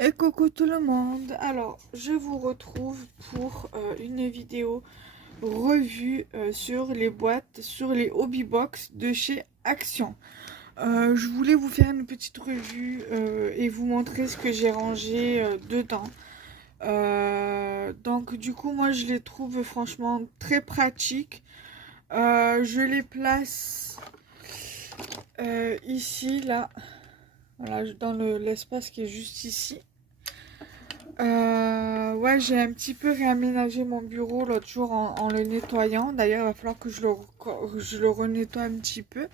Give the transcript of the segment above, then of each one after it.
Et coucou tout le monde. Alors, je vous retrouve pour une vidéo revue sur les boîtes, sur les hobby box de chez Action. Je voulais vous faire une petite revue et vous montrer ce que j'ai rangé dedans. Donc du coup, moi je les trouve franchement très pratiques. Je les place ici, là, voilà, dans l'espace qui est juste ici. Ouais, j'ai un petit peu réaménagé mon bureau l'autre jour en le nettoyant. D'ailleurs, il va falloir que je le renettoie un petit peu.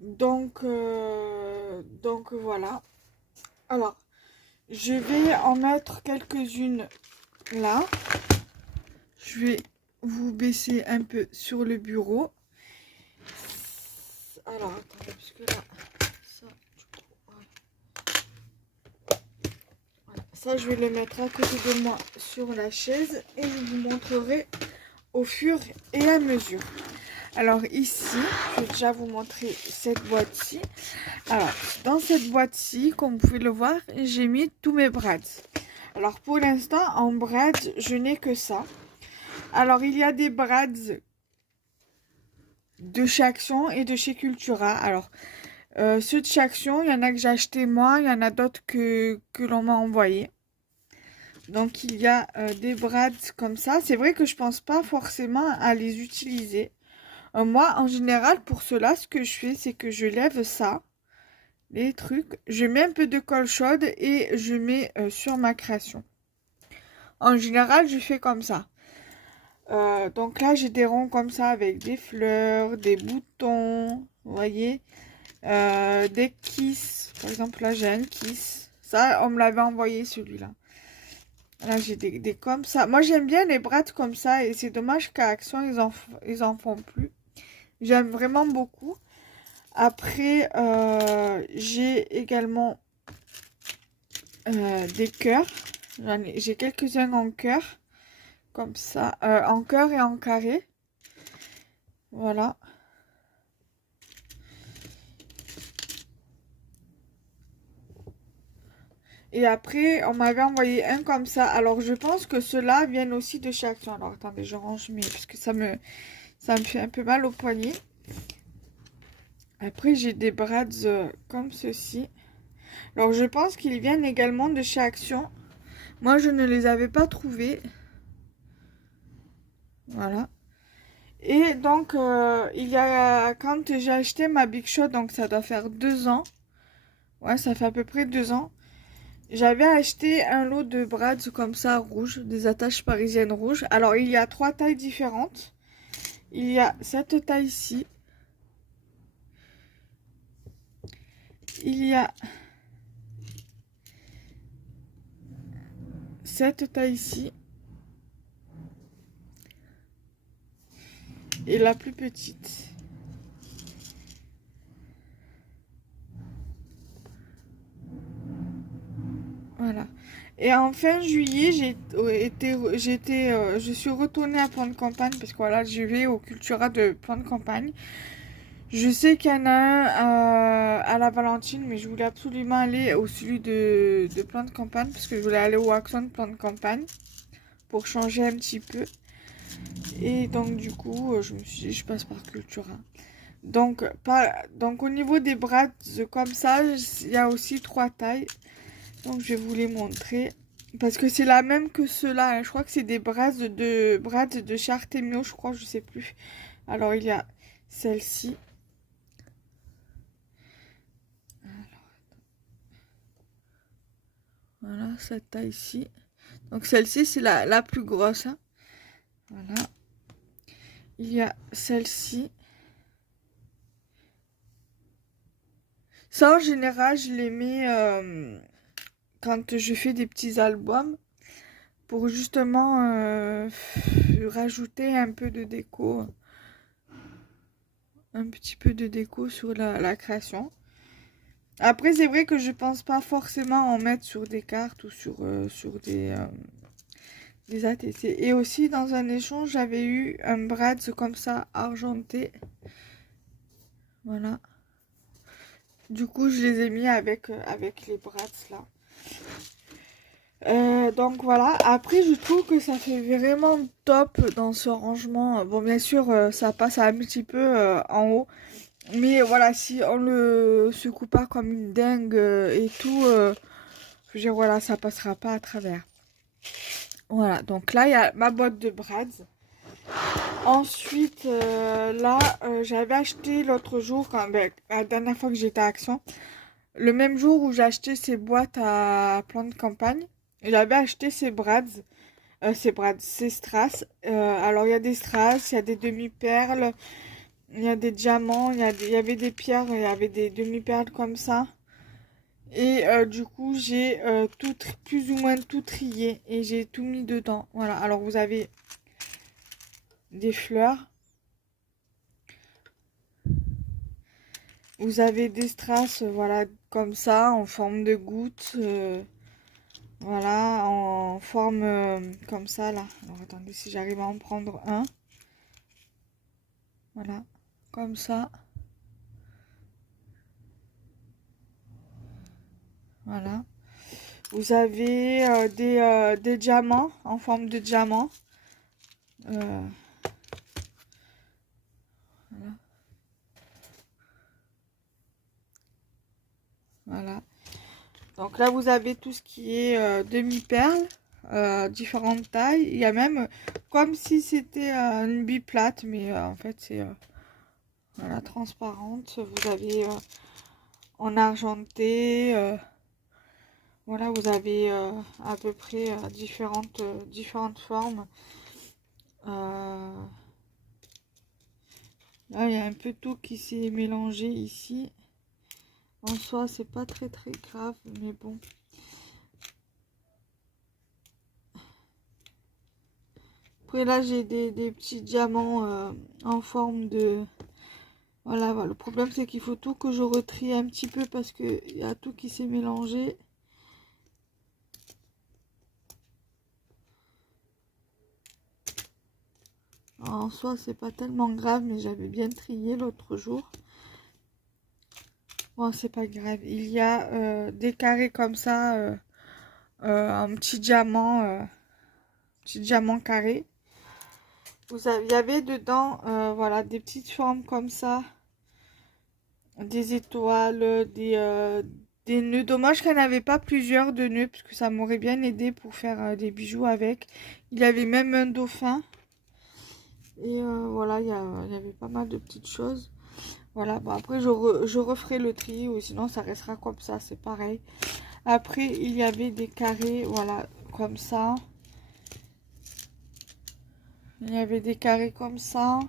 Donc voilà. Alors, je vais en mettre quelques-unes là. Je vais vous baisser un peu sur le bureau. Alors, attendez, parce que là, ça, du coup, voilà. Ça, je vais le mettre à côté de moi sur la chaise et je vous montrerai au fur et à mesure. Alors ici, je vais déjà vous montrer cette boîte-ci. Alors, dans cette boîte-ci, comme vous pouvez le voir, j'ai mis tous mes brads. Alors, pour l'instant, en brads, je n'ai que ça. Alors, il y a des brads de chez Action et de chez Cultura. Alors, ceux de chez Action, il y en a que j'ai acheté moi, il y en a d'autres que l'on m'a envoyé. Donc, il y a des brads comme ça. C'est vrai que je pense pas forcément à les utiliser. Moi, en général, pour cela, ce que je fais, c'est que je lève ça, les trucs, je mets un peu de colle chaude et je mets sur ma création. En général, je fais comme ça. Donc là, j'ai des ronds comme ça avec des fleurs, des boutons, vous voyez, des kisses. Par exemple, là, j'ai un kiss. Ça, on me l'avait envoyé, celui-là. Là, j'ai des comme ça. Moi, j'aime bien les brads comme ça et c'est dommage qu'à Action, ils en font plus. J'aime vraiment beaucoup. Après, j'ai également des cœurs. J'ai quelques-uns en cœur. Comme ça. En cœur et en carré. Voilà. Et après, on m'avait envoyé un comme ça. Alors, je pense que ceux-là viennent aussi de chez Action. Alors, attendez, je range mes... Parce que ça me fait un peu mal au poignet. Après, j'ai des brads comme ceci. Alors, je pense qu'ils viennent également de chez Action. Moi, je ne les avais pas trouvés. Voilà. Et donc, il y a... Quand j'ai acheté ma Big Shot, donc ça doit faire 2 ans. Ouais, ça fait à peu près 2 ans. J'avais acheté un lot de brads comme ça, rouges. Des attaches parisiennes rouges. Alors, il y a 3 tailles différentes. Il y a cette taille-ci. Il y a cette taille-ci. Et la plus petite. Voilà. Et en fin juillet, je suis retournée à Plan de Campagne parce que voilà, je vais au Cultura de Plan de Campagne. Je sais qu'il y en a un à la Valentine, mais je voulais absolument aller au celui de Plan de Campagne parce que je voulais aller au Action de Plan de Campagne pour changer un petit peu. Et donc du coup, je me suis dit, je passe par Cultura. Donc au niveau des bras comme ça, il y a aussi 3 tailles. Donc je vais vous les montrer. Parce que c'est la même que ceux-là. Hein. Je crois que c'est des brads de chez Artemio, je crois, je sais plus. Alors il y a celle-ci. Voilà, cette taille-ci. Donc celle-ci, c'est la plus grosse. Hein. Voilà. Il y a celle-ci. Ça, en général, je les mets quand je fais des petits albums pour justement rajouter un peu de déco. Un petit peu de déco sur la création. Après, c'est vrai que je pense pas forcément en mettre sur des cartes ou sur des ATC. Et aussi, dans un échange, j'avais eu un brads comme ça, argenté. Voilà. Du coup, je les ai mis avec les brads là. Donc voilà, après je trouve que ça fait vraiment top dans ce rangement. Bon bien sûr ça passe un petit peu en haut. Mais voilà, si on le secoue pas comme une dingue et tout, je veux dire voilà, ça passera pas à travers. Voilà, donc là il y a ma boîte de Brads. Ensuite, là, j'avais acheté l'autre jour, la dernière fois que j'étais à Action, le même jour où j'ai acheté ces boîtes à plants de campagne, j'avais acheté ces strass. Alors, il y a des strass, il y a des demi-perles, il y a des diamants, il y avait des pierres, il y avait des demi-perles comme ça. Et du coup, j'ai plus ou moins tout trié et j'ai tout mis dedans. Voilà, alors vous avez des fleurs. Vous avez des strass, voilà, comme ça, en forme de goutte. Voilà, en forme comme ça, là. Alors, attendez si j'arrive à en prendre un. Voilà, comme ça. Voilà. Vous avez des diamants, en forme de diamant. Voilà. Voilà. Donc là, vous avez tout ce qui est demi-perles, différentes tailles. Il y a même comme si c'était une biplate, mais en fait, c'est voilà, transparente. Vous avez en argenté. Voilà, vous avez à peu près différentes formes. Là, il y a un peu tout qui s'est mélangé ici. En soi, c'est pas très grave, mais bon. Après là, j'ai des petits diamants en forme de... Voilà, voilà. Le problème, c'est qu'il faut tout que je retrie un petit peu parce qu'il y a tout qui s'est mélangé. En soi, c'est pas tellement grave, mais j'avais bien trié l'autre jour. Bon, c'est pas grave. Il y a des carrés comme ça, un petit diamant carré. Il y avait dedans, voilà, des petites formes comme ça, des étoiles, des nœuds. Dommage qu'il n'y en avait pas plusieurs de nœuds, parce que ça m'aurait bien aidé pour faire des bijoux avec. Il y avait même un dauphin. Et voilà, il y avait pas mal de petites choses. Voilà, bon, après je referai le tri, ou sinon ça restera comme ça, c'est pareil. Après, il y avait des carrés, voilà, comme ça. Il y avait des carrés comme ça.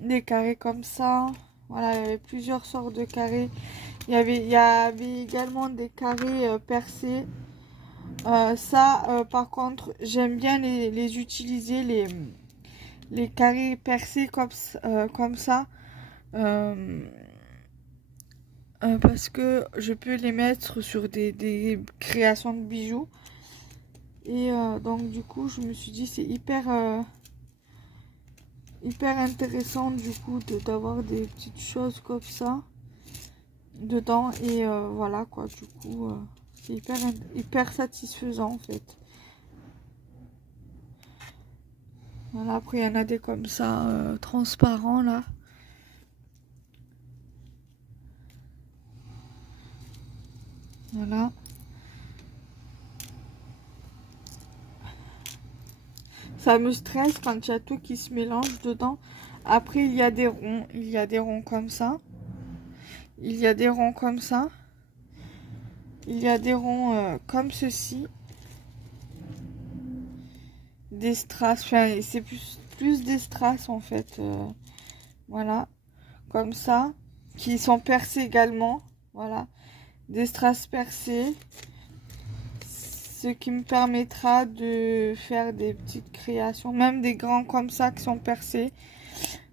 Des carrés comme ça. Voilà, il y avait plusieurs sortes de carrés. Il y avait également des carrés percés. Par contre, j'aime bien les utiliser, les carrés percés comme ça. Parce que je peux les mettre sur des créations de bijoux. Et donc du coup, je me suis dit c'est hyper intéressant du coup d'avoir des petites choses comme ça dedans. Et voilà quoi, du coup, c'est hyper satisfaisant en fait. Voilà, après il y en a des comme ça, transparents là. Voilà. Ça me stresse quand il y a tout qui se mélange dedans. Après, il y a des ronds. Il y a des ronds comme ça. Il y a des ronds comme ça. Il y a des ronds comme ceci. Des strass. Enfin, c'est plus des strass en fait. Voilà. Comme ça. Qui sont percés également. Voilà. Des strass percés. Ce qui me permettra de faire des petites créations. Même des grands comme ça qui sont percés.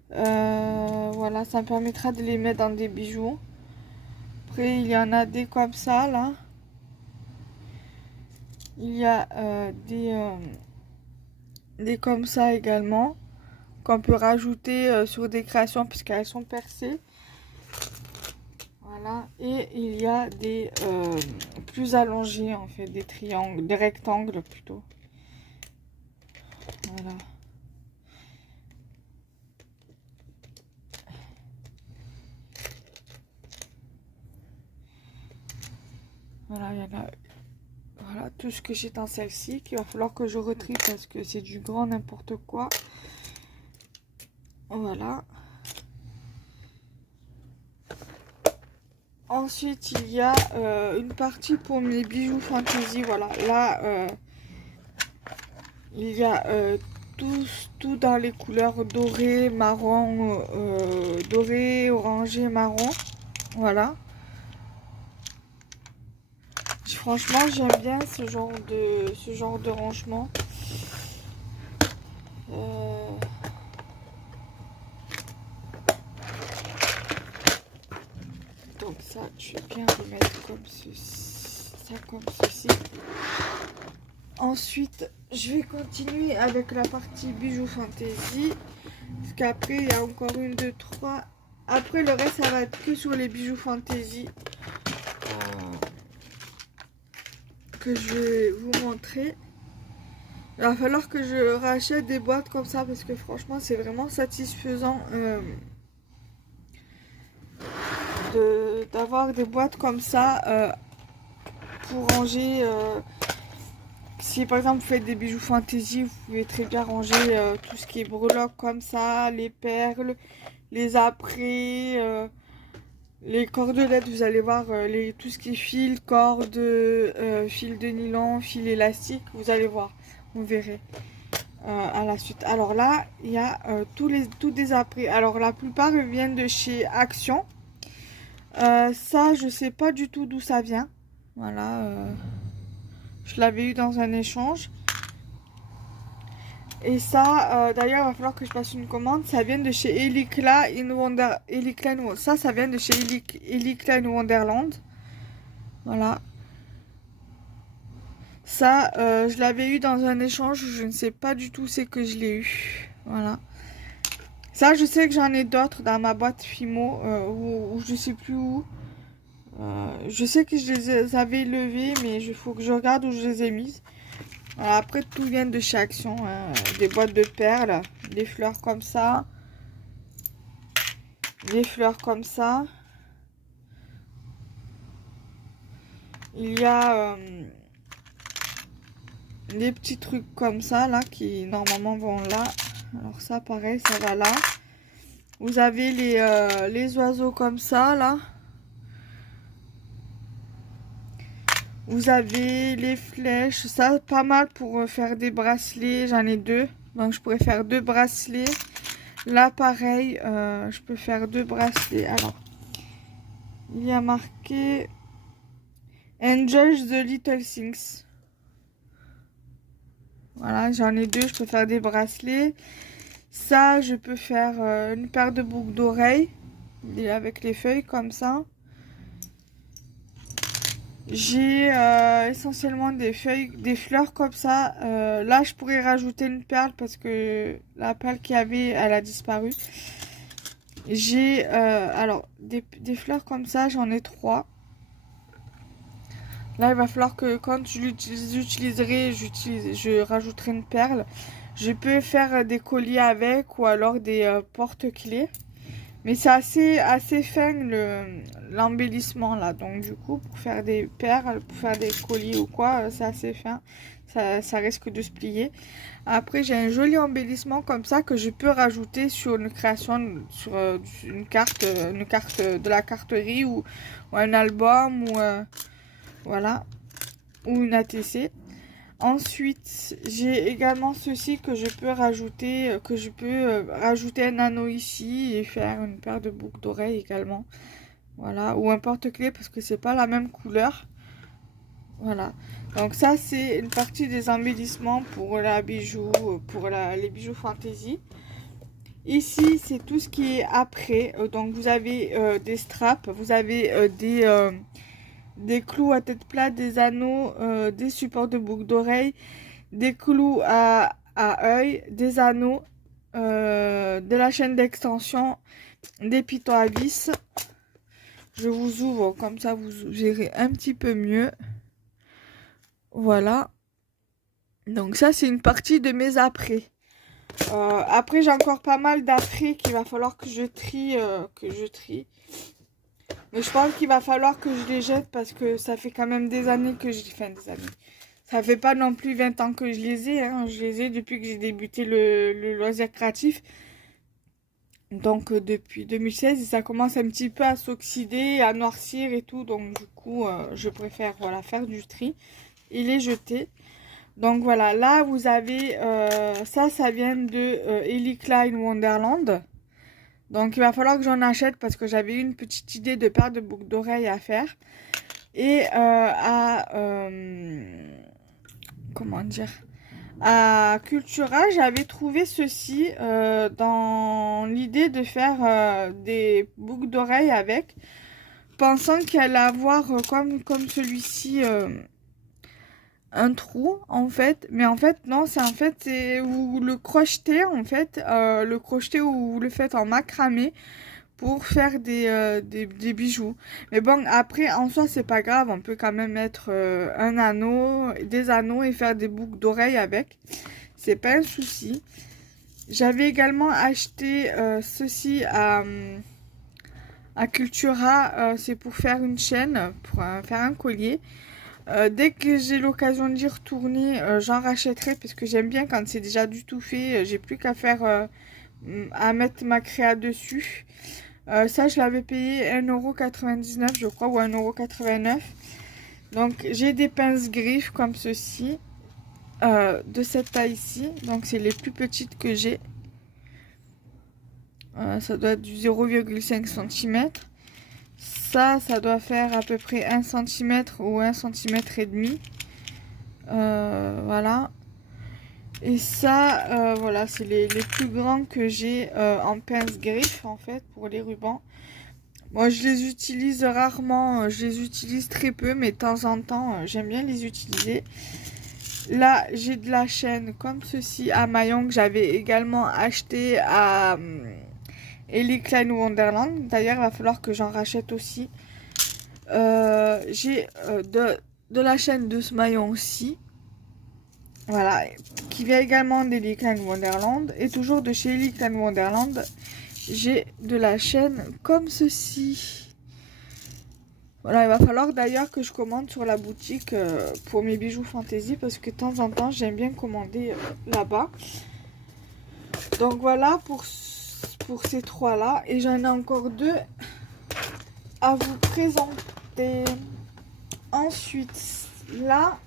Voilà, ça me permettra de les mettre dans des bijoux. Après, il y en a des comme ça, là. Il y a des comme ça également, qu'on peut rajouter sur des créations puisqu'elles sont percées. Voilà, et il y a des plus allongés en fait, des triangles, des rectangles plutôt. Voilà. Voilà, il y en a. Voilà, tout ce que j'ai dans celle-ci, qu'il va falloir que je retrie parce que c'est du grand n'importe quoi. Voilà. Ensuite, il y a une partie pour mes bijoux fantaisie. Voilà, là, il y a tout dans les couleurs doré, marron, doré, orangé, marron. Voilà. Franchement, j'aime bien ce genre de rangement. Donc ça, je vais bien remettre comme ceci, ça comme ceci. Ensuite, je vais continuer avec la partie bijoux fantaisie. Parce qu'après, il y a encore une, deux, trois. Après, le reste, ça va être que sur les bijoux fantaisie. Que je vais vous montrer. Il va falloir que je rachète des boîtes comme ça. Parce que franchement, c'est vraiment satisfaisant. D'avoir des boîtes comme ça pour ranger si par exemple vous faites des bijoux fantaisie, vous pouvez très bien ranger tout ce qui est breloques comme ça, les perles, les apprêts, les cordelettes. Vous allez voir tout ce qui est fil, corde, fil de nylon, fil élastique, vous allez voir, vous verrez à la suite. Alors là, il y a tous des apprêts. Alors la plupart viennent de chez Action. Ça, je sais pas du tout d'où ça vient. Voilà, je l'avais eu dans un échange. Et ça, d'ailleurs, il va falloir que je passe une commande. Ça vient de chez Elikla ça vient de chez Elikla Wonderland. Voilà. Ça, je l'avais eu dans un échange. Je ne sais pas du tout c'est que je l'ai eu. Voilà. Ça, je sais que j'en ai d'autres dans ma boîte Fimo ou je sais plus où. Je sais que je les avais levés, mais il faut que je regarde où je les ai mises. Voilà, après, tout vient de chez Action. Hein. Des boîtes de perles, des fleurs comme ça. Des fleurs comme ça. Il y a des petits trucs comme ça, là, qui normalement vont là. Alors ça, pareil, ça va là. Vous avez les oiseaux comme ça, là. Vous avez les flèches, ça pas mal pour faire des bracelets, j'en ai deux. Donc je pourrais faire deux bracelets. Là pareil, je peux faire deux bracelets. Alors, il y a marqué Enjoy the Little Things. Voilà, j'en ai deux, je peux faire des bracelets. Ça, je peux faire une paire de boucles d'oreilles avec les feuilles comme ça. J'ai essentiellement des feuilles, des fleurs comme ça. Là, je pourrais rajouter une perle parce que la perle qu'il y avait, elle a disparu. J'ai alors des fleurs comme ça, j'en ai trois. Là, il va falloir que quand je l'utiliserai, je rajouterai une perle. Je peux faire des colliers avec ou alors des porte-clés. Mais c'est assez fin l'embellissement là. Donc du coup, pour faire des perles, pour faire des colliers ou quoi, c'est assez fin. Ça risque de se plier. Après, j'ai un joli embellissement comme ça que je peux rajouter sur une création, sur une carte de la carterie ou un album ou voilà, ou une ATC. Ensuite, j'ai également ceci que je peux rajouter, rajouter un anneau ici et faire une paire de boucles d'oreilles également. Voilà, ou un porte-clés parce que c'est pas la même couleur. Voilà, donc ça c'est une partie des embellissements pour les bijoux fantaisie. Ici, c'est tout ce qui est après. Donc vous avez des straps, vous avez des clous à tête plate, des anneaux, des supports de boucles d'oreilles, des clous à œil, des anneaux, de la chaîne d'extension, des pitons à vis. Je vous ouvre, comme ça vous verrez un petit peu mieux. Voilà. Donc ça, c'est une partie de mes après. Après, j'ai encore pas mal d'après qu'il va falloir que je trie. Mais je pense qu'il va falloir que je les jette parce que ça fait quand même des années que je... Enfin, des années. Ça fait pas non plus 20 ans que je les ai. Hein. Je les ai depuis que j'ai débuté le loisir créatif. Donc depuis 2016, ça commence un petit peu à s'oxyder, à noircir et tout. Donc du coup, je préfère voilà, faire du tri et les jeter. Donc voilà, là vous avez, ça vient de Ellie Klein Wonderland. Donc il va falloir que j'en achète parce que j'avais une petite idée de paire de boucles d'oreilles à faire. Et comment dire, à Cultura, j'avais trouvé ceci dans l'idée de faire des boucles d'oreilles avec, pensant qu'il allait avoir comme celui-ci un trou en fait, mais en fait non, c'est vous le crochetez en fait, le crochetez ou vous le faites en macramé pour faire des bijoux. Mais bon, après en soi c'est pas grave, on peut quand même mettre un anneau, des anneaux et faire des boucles d'oreilles avec, c'est pas un souci. J'avais également acheté ceci à Cultura, c'est pour faire une chaîne, pour faire un collier. Dès que j'ai l'occasion d'y retourner, j'en rachèterai parce que j'aime bien quand c'est déjà du tout fait. J'ai plus qu'à faire à mettre ma créa dessus. Ça, je l'avais payé 1,99 € je crois, ou 1,89 €. Donc, j'ai des pinces griffes comme ceci, de cette taille-ci. Donc, c'est les plus petites que j'ai. Ça doit être du 0,5 cm. Ça doit faire à peu près 1 cm ou 1 cm et demi. Voilà. Et ça, voilà, c'est les plus grands que j'ai en pince griffe en fait pour les rubans. Moi, je les utilise rarement, je les utilise très peu, mais de temps en temps, j'aime bien les utiliser. Là, j'ai de la chaîne comme ceci à maillon que j'avais également acheté à Ellie Klein Wonderland. D'ailleurs, il va falloir que j'en rachète aussi. J'ai de la chaîne de ce maillon aussi. Voilà, qui vient également d'Ellie Klein Wonderland. Et toujours de chez Ellie Klein Wonderland, j'ai de la chaîne comme ceci. Voilà, il va falloir d'ailleurs que je commande sur la boutique pour mes bijoux fantaisie parce que de temps en temps, j'aime bien commander là-bas. Donc voilà pour ces trois-là. Et j'en ai encore deux à vous présenter. Ensuite, là,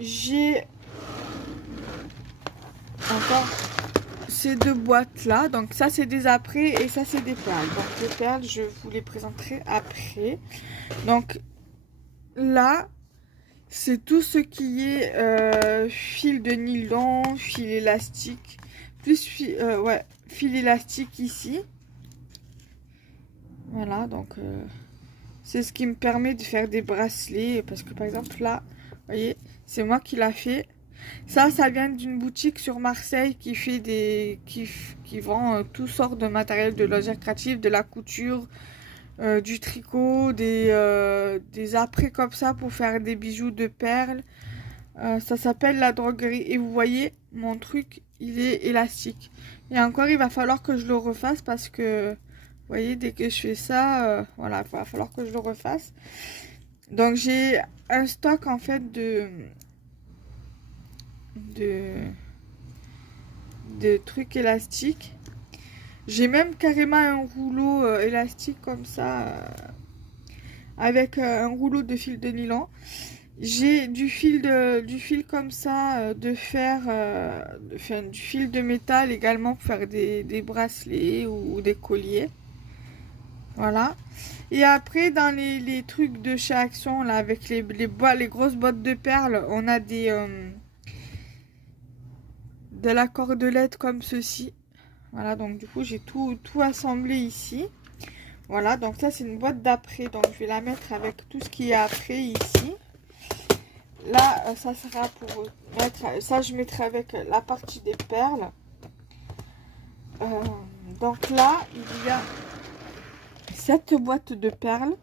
j'ai encore ces deux boîtes là. Donc ça c'est des après et ça c'est des perles. Donc les perles je vous les présenterai après. Donc là c'est tout ce qui est fil de nylon, fil élastique, plus fil élastique ici. Voilà, donc c'est ce qui me permet de faire des bracelets. Parce que par exemple là, vous voyez, c'est moi qui l'a fait. Ça vient d'une boutique sur Marseille qui fait qui vend toutes sortes de matériel de loisirs créatifs, de la couture, du tricot, des apprêts comme ça pour faire des bijoux de perles. Ça s'appelle la droguerie. Et vous voyez, mon truc, il est élastique. Et encore, il va falloir que je le refasse parce que, vous voyez, dès que je fais ça, voilà, il va falloir que je le refasse. Donc, j'ai un stock, en fait, de trucs élastiques. J'ai même carrément un rouleau élastique comme ça, avec un rouleau de fil de nylon. J'ai du fil comme ça de fer, du fil de métal également pour faire des bracelets ou des colliers. Voilà. Et après dans les trucs de chez Action là avec les grosses bottes de perles, on a de la cordelette comme ceci. Voilà, donc du coup j'ai tout assemblé ici. Voilà, donc ça c'est une boîte d'après, donc je vais la mettre avec tout ce qui est après ici. Là ça sera pour mettre, ça je mettrai avec la partie des perles. Donc là il y a 7 boîtes de perles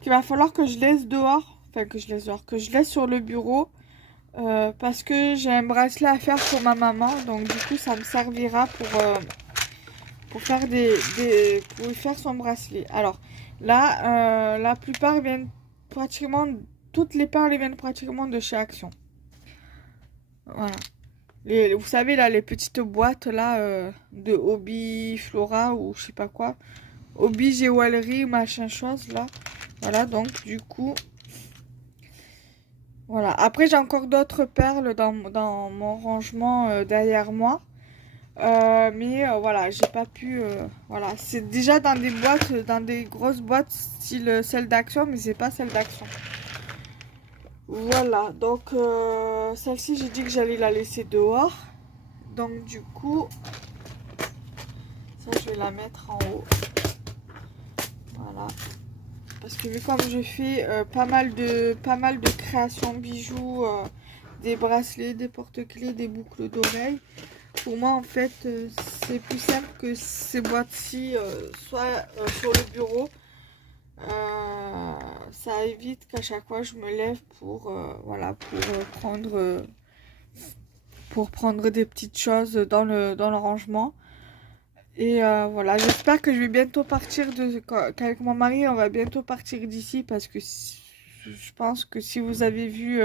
qu'il va falloir que je laisse dehors, enfin que je laisse dehors, que je laisse sur le bureau parce que j'ai un bracelet à faire pour ma maman, donc du coup ça me servira pour faire pour lui faire son bracelet. Alors là, la plupart viennent pratiquement, toutes les perles viennent pratiquement de chez Action. Voilà. Vous savez là, les petites boîtes là de Hobby Flora ou je sais pas quoi. Hobby Jewelry, machin chose là. Voilà, donc du coup. Voilà. Après, j'ai encore d'autres perles dans mon rangement derrière moi. Mais voilà, j'ai pas pu. Voilà, c'est déjà dans des boîtes, dans des grosses boîtes style celle d'Action, mais c'est pas celle d'Action. Voilà, donc celle-ci, j'ai dit que j'allais la laisser dehors. Donc du coup, ça je vais la mettre en haut. Voilà. Parce que vu comme je fais pas mal de créations bijoux, des bracelets, des porte-clés, des boucles d'oreilles, pour moi en fait c'est plus simple que ces boîtes-ci soient sur le bureau. Ça évite qu'à chaque fois je me lève pour voilà, pour prendre des petites choses dans le rangement. Et voilà, j'espère que je vais bientôt partir qu'avec mon mari on va bientôt partir d'ici, parce que je pense que si vous avez vu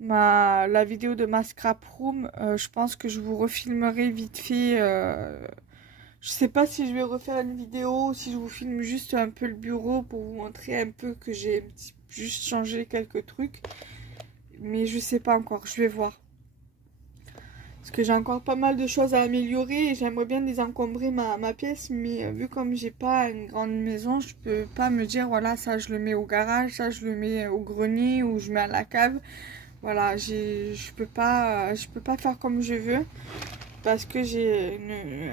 la vidéo de ma scrap room, je pense que je vous refilmerai vite fait. Je sais pas si je vais refaire une vidéo ou si je vous filme juste un peu le bureau pour vous montrer un peu que j'ai juste changé quelques trucs. Mais je sais pas encore, je vais voir. Parce que j'ai encore pas mal de choses à améliorer et j'aimerais bien désencombrer ma pièce. Mais vu comme j'ai pas une grande maison, je peux pas me dire voilà, ça je le mets au garage, ça je le mets au grenier ou je mets à la cave. Voilà, je peux pas faire comme je veux. Parce que j'ai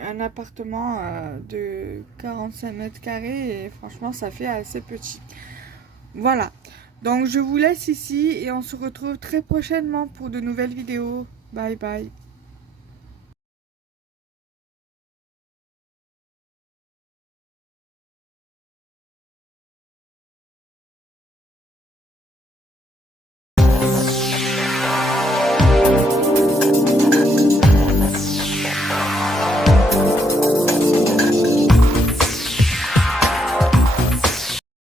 un appartement de 45 mètres carrés et franchement ça fait assez petit. Voilà, donc je vous laisse ici et on se retrouve très prochainement pour de nouvelles vidéos. Bye bye.